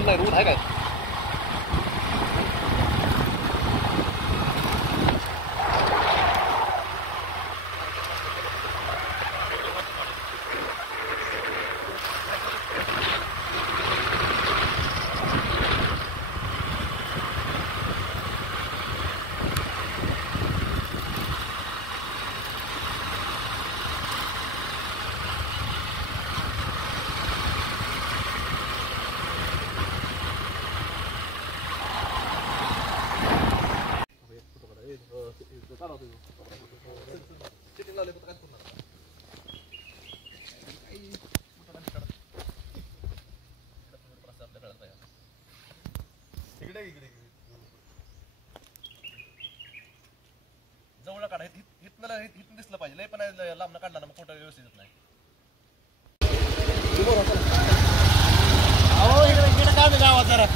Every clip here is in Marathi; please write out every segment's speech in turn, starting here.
này đúng thấy cái जवळ काढा इथून दिसलं पाहिजे लय पण लांब काढला ना मग फोटो व्यवस्थित येत नाही. अहो इकडे काय गावात जरा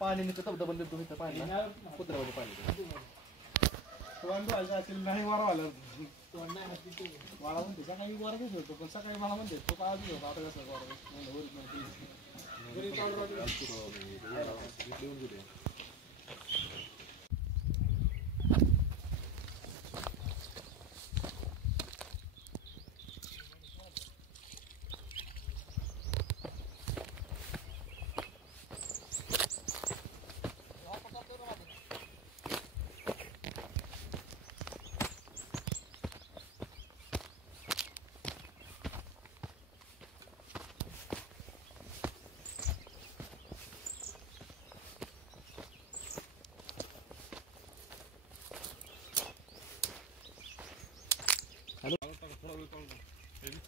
पाणी धबधबा तुम्ही पाणी कुत्र्यामध्ये पाणी नाही वारा आला वारा म्हणते सकाळी वारा कसं होतो पण सकाळी मला म्हणते तो काय आधी होता आता कसं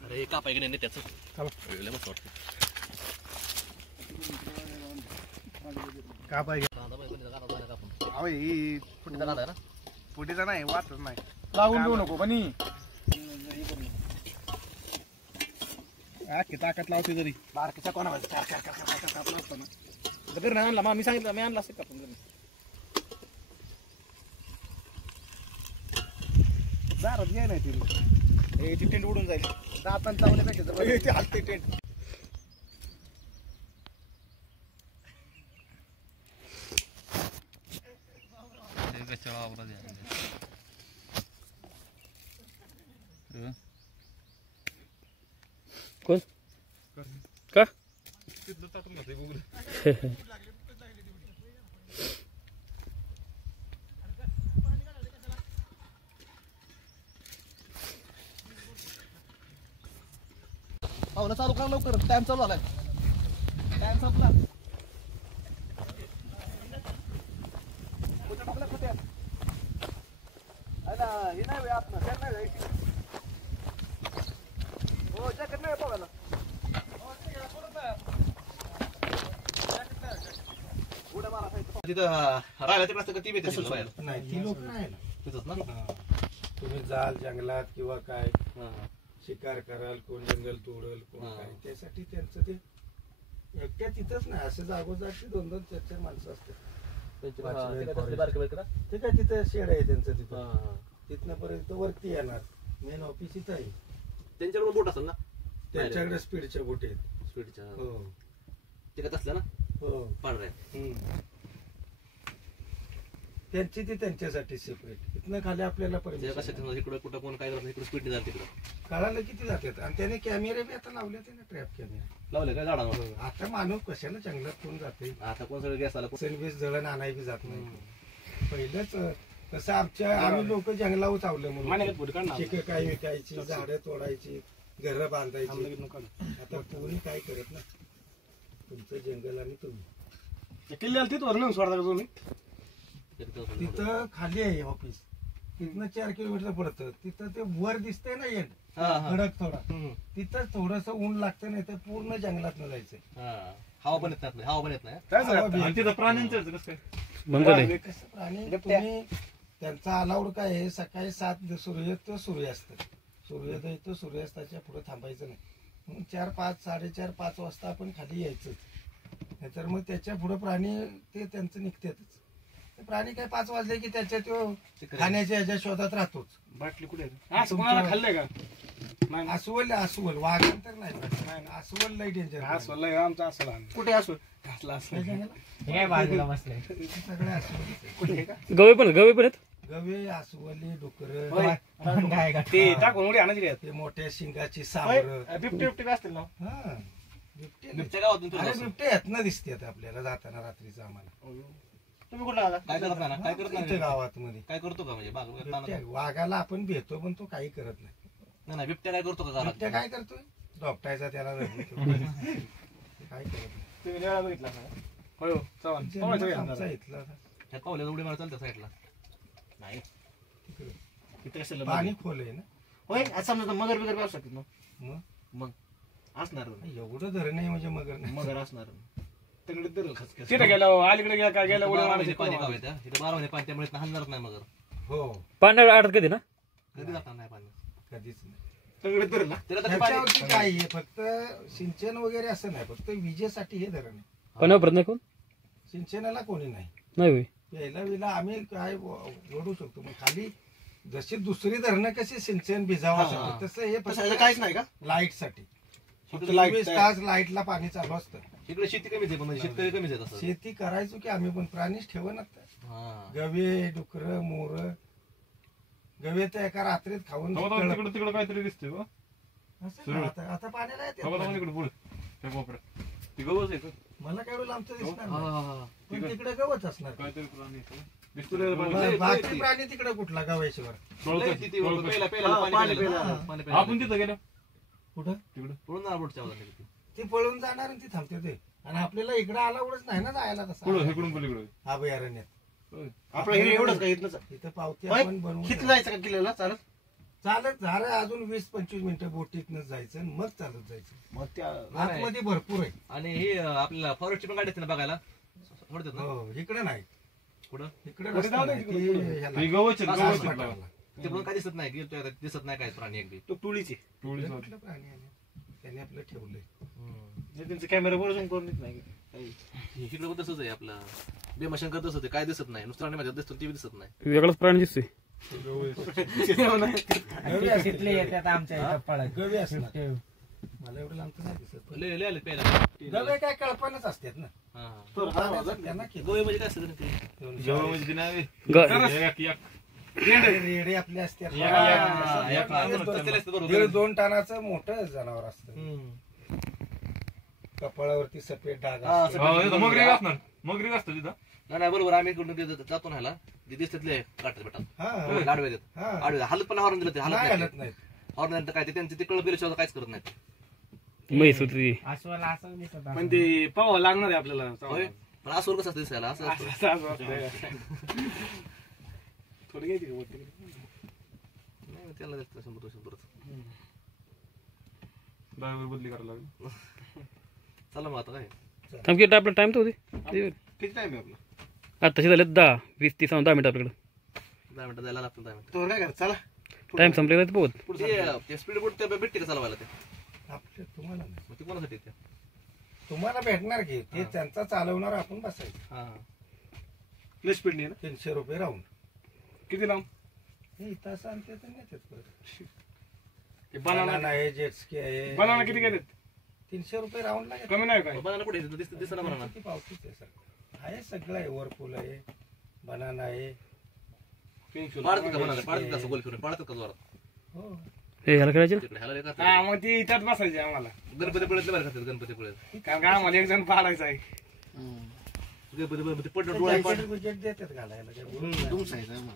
अरे का पाहिजे नाही त्याचं का पाहिजे पुढेचा नाही वाटत नाही लागून देऊ नको पण ताकद लावते जरी बारकीचा कोणा घर नाही आणला मी सांगितलं मी आणला असेल का पण दारात घ्याय नाही तिने ती टेंट उडून जाईल दातान चावण्यापेक्षा हलते टेंट कोण का पाहुणा चालू करा लवकर टाइम चालू झालाय. संपला हे नाही आपलं नाही हो जॅकेट नाही बघायला तिथं राहायला तिकडे असतं का ती भेटते नाही ती लोक नाही ना तिथंच ना तुम्ही जाल जंगलात किंवा काय शिकार कराल कोण जंगल तोडल कोण काय त्यासाठी त्यांचं ते एकट्या तिथंच नाही असं जागोजागची 2-2 4-4 माणसं असतात ते काय तिथं शेड आहे त्यांचं तिथं तिथनं पर्यंत वरती येणार मेन ऑफिस इथं आहे त्यांच्याकडे बोट असेल ना त्यांच्याकडे स्पीडच्या बोट आहेत स्पीडच्या हो तिकत असल्या ना हो पांढऱ्या त्यांची ती त्यांच्यासाठी सेपरेट इथनं खाली आपल्याला इकडे कुठं कोण काय करत इकडे स्पीड जाते तिकडं कळालं किती जातात आणि त्याने कॅमेरे बी आता लावले ते ना ट्रॅप कॅमेरे लावले काय झाडावर आता मानव कशाला जंगलात कोण जाते आता कोण सगळं गॅस आला सर्व्हिस जळण आणाय बी जात नाही पहिलंच कसं आम्ही लोक जंगलावर चावलं म्हणून शिक काय विकायची झाडं तोडायची घरं बांधायची आता कोणी काय करत ना तुमचं जंगल आणि तुम्ही किल्ल्याला तिथं नेऊन सोडता का तुम्ही तिथं खाली आहे ऑफिस तिथनं 4 किलोमीटर पडतं तिथं ते वर दिसतंय ना एंड खडक थोडा तिथं थोडस ऊन लागतं नाही तर पूर्ण जंगलात न जायचं हवा पण येत नाही हवा पण येत नाही तिथं प्राण्यांचं कसं कसं प्राणी तुम्ही त्यांचा अलाउड काय आहे सकाळी 7 सूर्यास्त सूर्योदय तो सूर्यास्ताच्या पुढे थांबायचं नाही मग 4-5 4:30-5 वाजता आपण खाली यायचं नाहीतर मग त्याच्या पुढे प्राणी ते त्यांचं निघतातच प्राणी काय 5 वाजले की त्याच्या तो खाण्याच्या ह्याच्या शोधात राहतोच बाटली कुठे खाल्लंय का अस्वल वाघान तर नाही अस्वल लय डेंजर आमचा असला कुठे असो सगळे अस्वल गवे पण आहेत गवे अस्वली डुकर ते टाकून उडी आणायची ते मोठ्या शिंगाची सावर बिबटे असतील ना बिबटे गावातून बिबटे यातनं दिसतात आपल्याला जाताना रात्रीचं आम्हाला तुम्ही कुठला आला काय करत नाही ना काय करत इथं नाही गावात मध्ये काय करतो का म्हणजे बिबट्या वाघाला आपण भेटतो पण तो काही करत नाही नाही बिबट्या काय करतो का बिबट्या काय करतोय डॉक्टायचा त्याला काय करत नाही तुम्ही निळा बघितला हो आमचा इथला ह्या पावल्याला उडी मारा चालतं साईडला नाही तिथे कसं पाणी खोल आहे ना होय आज समजा मगर बिगर असू शकत मग मग असणार एवढं धरण आहे म्हणजे मगर नाही मगर असणार तिथे गेलं अलीकडे गेला काय गेलं उड्या मारायची पाणी गाव आहे इथं 12 महिने पाणी त्यामुळे हलणारच नाही मगर हो पाण्यात अडत कधी ना कधी जाणार नाही पाणी कधीच नाही सगळे धरण त्याला तर पाणी ह्याच्यावरती काय आहे फक्त सिंचन वगैरे असं नाही फक्त विजेसाठी हे धरण आहे पाण्यावर प्रयत्न कोण सिंचनाला कोणी नाही नाही होय यायला विला आम्ही काय ओढू शकतो मग खाली जशी दुसरी धरणं कशी सिंचन भिजावा तसं हे फक्त काहीच नाही का लाईट साठी फक्त 24 तास लाईटला पाणी चालू असतं इकडे शेती कमीच आहे पण म्हणजे शेतकरी कमीच आहे तसं शेती करायचो की आम्ही पण प्राणीच ठेवणच हा गवे डुकर मोर गवे तर एका रात्रीत खाऊन तिकडे तिकडे काहीतरी दिसतंय का असं ना, आता पाण्याला येते तिकडे पुढे त्या कोपऱ्यात ती गवच आहे मला काय वेळ आमचं दिसणार हा, नाही. हा, हा. पण तिकडे गवच असणार काहीतरी प्राणी दिसतो बाकी प्राणी तिकडे कुठला गव्याशिवाय लय तिथे पहिला पाणी प्यायला. पाणी प्यायला. आपण तिथं गेलो कुठं तिकडे पळून जाणार बोटच्या आवाजाने किती. ती पळून जाणार आणि ती थांबते ते आणि आपल्याला इकडे आलावडच नाही ना जायला पुढं तसं इकडून पलीकडे अभयारण्यात आपलं हे एवढंच का इथलं तिथं पावती आपण बनवून किती जायचं का किल्ल्याला चालत चालत झालं अजून 20-25 मिनिटं बोटीतनं जायचं आणि मग चालत जायचं मग त्या आतमध्ये भरपूर आहे आणि हे आपल्याला फॉरेस्टची पण गाडी असते ना बघायला सोडतात ना हो इकडे नाही कुठं इकडे कुठे रस्ता जाऊ नाही. दे ती ह्याला. हे गव्हाचे सासवटाला. तिकडून काय दिसत नाही गेलतोय दिसत नाही काय प्राणी अगदी तो तुळीची इकडे कुठलं प्राणी आले त्याने आपलं ठेवलंय त्यांचे कॅमेरा बरोबर करून देत नाही इकडे पण तसंच आहे आपलं भीमाशंकर तसंच आहे काय दिसत नाही नुसतं माझ्यात दिसतो ती दिसत नाही वेगळाच प्राणी दिसतोय गवी असणार. गवी असणार मला एवढं लांबचं नाही दिसत लय लय आले प्यायला गवे काय कळपणच असतात ना हा हा. त्यांना किती गोवे म्हणजे काय असतं ते जेव्हा म्हणजे नाही रेडे आपले असतात बरोबर 1.5-2 टनाचं मोठं जनावर असतं कपाळावरती सफेद डाग असतात. मगरी असणार मगरी असतं तिथं नाही बरोबर आम्ही इकडून जातो ना ह्याला ते दिसतात काटत बेटात हा लाडवे देत हा आडवे हालत पण हॉर्न दिलं ते नाही हालत घालत नाहीत हॉर्न काय ते त्यांचं ते कळ गेल्याशिवाय काहीच करत नाहीत म्हैस होती अस्वला असं दिसत असेल. पण ते पाहावं लागणार आहे आपल्याला होय पण असं कसं असतं दिसायला असं असतं. असं वाटतंय. थोडी घ्यायची का वरती? नाही त्याला देतात 100-200. ड्रायव्हर बदली करायला लागेल. चला मग आता काय थांब की आपला टाइम तर होते किती टाइम आहे आपला? आत्ताशी झाले 10, 20, 30, 10 मिनिट आपल्याकडे 10 मिनिटं जायला लागतील 10 मिनिटं. तो काय करायचं? चला टाइम संपलेला आहे पोहोच. ते स्पीड बोट ते भेटते का चालवायला ते आपले तुम्हाला नाही. मग ती कोणासाठी येते? तुम्हाला भेटणार की ते त्यांचा चालवणार आपण बसायचं. हा लय स्पीड नाही ना? 300 रुपये राऊंड. किती लांब? हे इथं असं आणते तर नेतात परत. हे बनाना बनाना आहे, जेट्सकी आहे. बनाना किती घेतात? 300 रुपये राऊंड लागेल. कमी नाही काय? बनाना कुठे येते? दिसतं बनाना. किती पावतीच आहे सगळं. आहे सगळं आहे. वरपूल आहे, बनाना आहे. 300. पाडतात का बनाना? पाडतात का असं गोल फिरून? पाडतात का जोरात? हो. हे ह्याला करायचं तिकडे ह्याला एक हा मग ती इथंच बसायची आम्हाला. गणपतीपुळ्यातले बाहेर खातात गणपतीपुळ्यात. कारण का आम्हाला एक जण पाडायचा आहे. गणपती पडलं डोळ्यात पाड. बजेट देतात घालायला काय बोलू नका.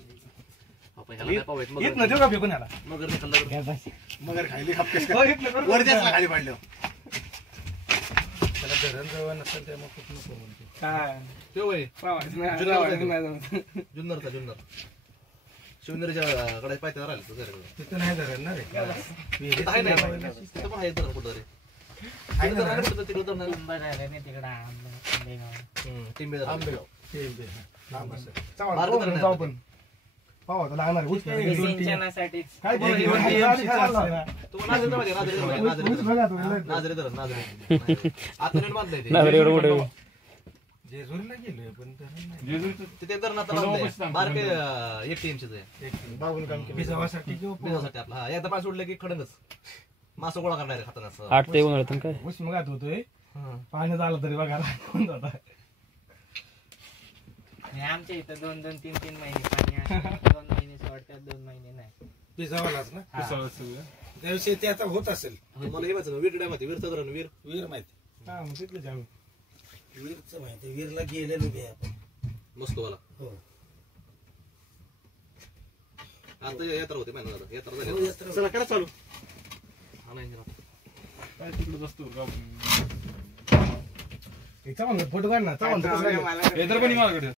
आपण ह्याला काय पाहूयात मग इथनं देऊ का फेकून याला? मगर नाही खाल्ला तर. मगर खायली खापकेस हो, इथनं करू. वर द्यायला खाली पाडलं. त्याला धरण जवळ नसेल त्यामुळे खूप नको म्हणते. काय? ते होय पावायचं नाही, जुन्नर पावायचं जायचं. नाही. जुन्नर शिवनेरीच्या कडे पायथ्यावर राहिले तो घरी. तिथं नाही धरण ना रे. विहिरीत आहे नाही लावायला. तिथं पण आहे तर कुठं रे आहे ना धरण? तिकडे तर नाही. बरं आहे रे तिकडं आंबेगाव. टिंबे आंबेगाव. ते बे, हा. लांब असेल. मार्ग तर नाही जाऊ आता पण. पावायचं लागणार आहे. उठ. हे सिंचनासाठीच काय एक दिवस हे आमची चालणार. तो नाझरे माहिती आहे, नाझरे धरण आता नीट बांधलंय ते. नाजरे एवढं मोठं जेजुरीला गेलोय पण धरण नाही. तिथे धरण आता बांधलंय बारके 1 TMCचं आहे. भिजावासाठी किंवा बिझनेससाठी आपला हा एकदा पाय सोडलं की खडंगच मासं गोळा करणार आहे खाताना असं. 8 ते उन्हाळ्यात काय उष्मघात होतोय. हा. पाण्यात आलं तरी बघायला कोण जात. आणि आमच्या इथं 2-2, 3-3 महिने पाणी आहे. 2 महिने सोडतात, 2 महिने नाही. भिजावालाच ना हा. त्याविषयी ते आता होत असेल. मला हे माहिती वीर माहिती वीरचं धरण वीर वीर माहिती. हा मग तिथलेच आम्ही. वीरचं माहिती. वीरला गेलेलो बी आपण. मस्कोवाला हो. आता यात्रा होते माहिती ना यात्रा हो, झाली यात्रा. चला करा चालू. हा नाही ना. काय तिकडे असतो फोटो काढ ना. मला पण माझ्याकडे